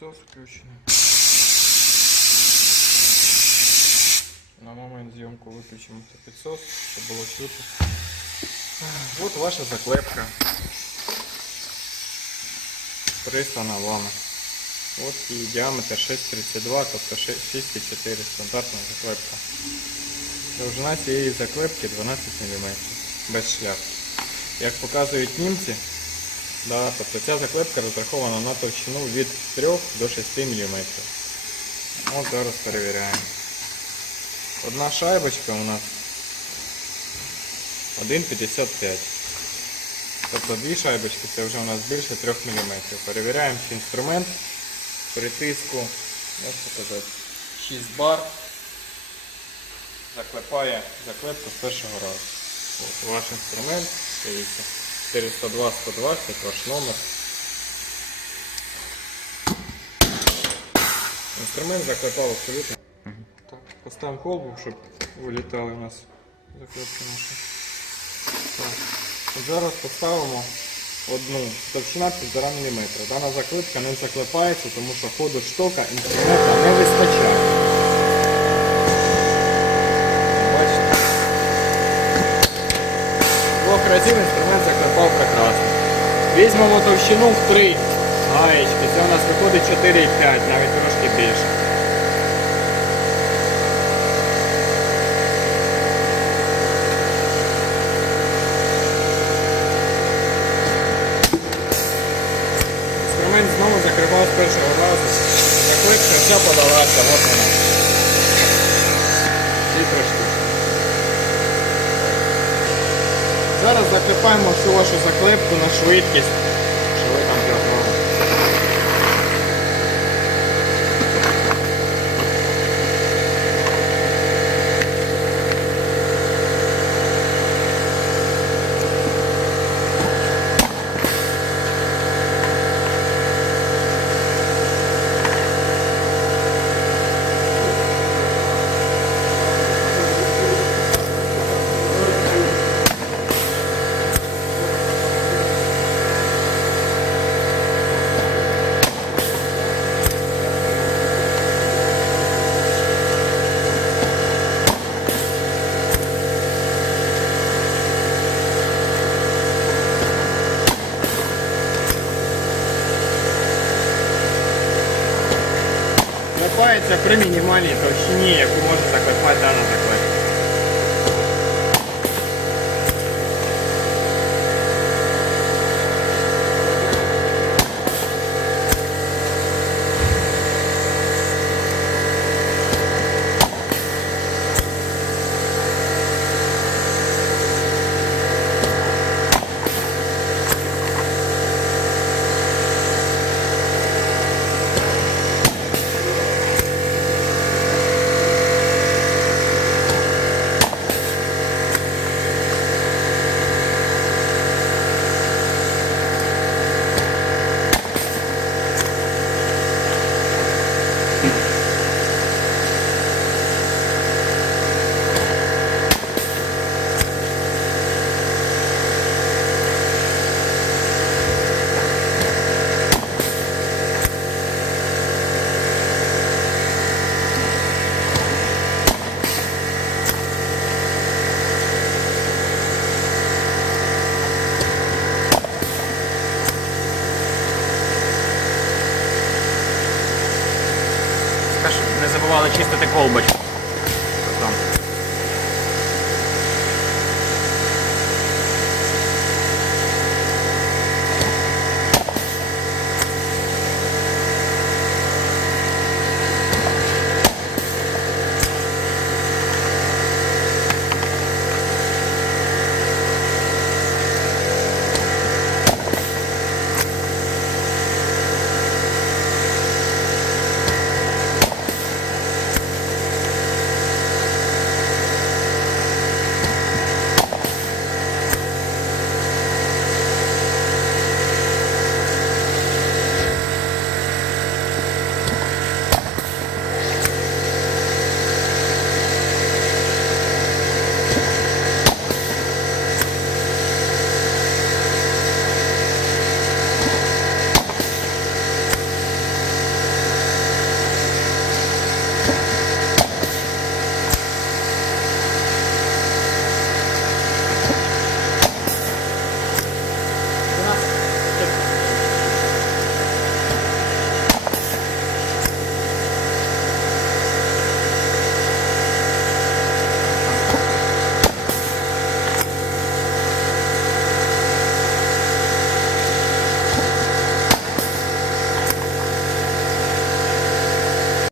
підсос включений. На момент зйомку виключимо підсос, щоб було чути. Вот ваша заклепка. Прислана вами. От її діаметр 6,32, тобто 6,4 стандартна заклепка. Довжина цієї заклепки 12 мм без шляпки. Як показують німці, да, тобто ця заклепка розрахована на товщину від 3 до 6 мм. От зараз перевіряємо. Одна шайбочка у нас 1,55. Тобто дві шайбочки це вже у нас більше 3 мм. Перевіряємо, чи інструмент при тиску, як показати, 6 бар заклепає заклепку з першого разу. Ось ваш інструмент, дивіться, 402-120, ваш номер. Інструмент заклепав абсолютно. Так, поставимо колбу, щоб вилітали у нас заклепки наші. Так. Зараз поставимо одну, товщина 1,5 мм. Дана заклепка не заклепається, тому що ходу штока інструмента не вистачає. Бачите? Двох разів інструмент заклепав прекрасно. Візьмемо товщину в 3 гаєчки. Це у нас виходить 4,5, навіть трошки більше. Знову закривав з першого разу. Заклепка вся подалася, от вона. Ці трошки. Зараз заклепаємо всю вашу заклепку на швидкість, що ви там зробили. Заклепається при мінімальній товщині, яку може заклепати дана заклепка. Не забували чистити колбочку.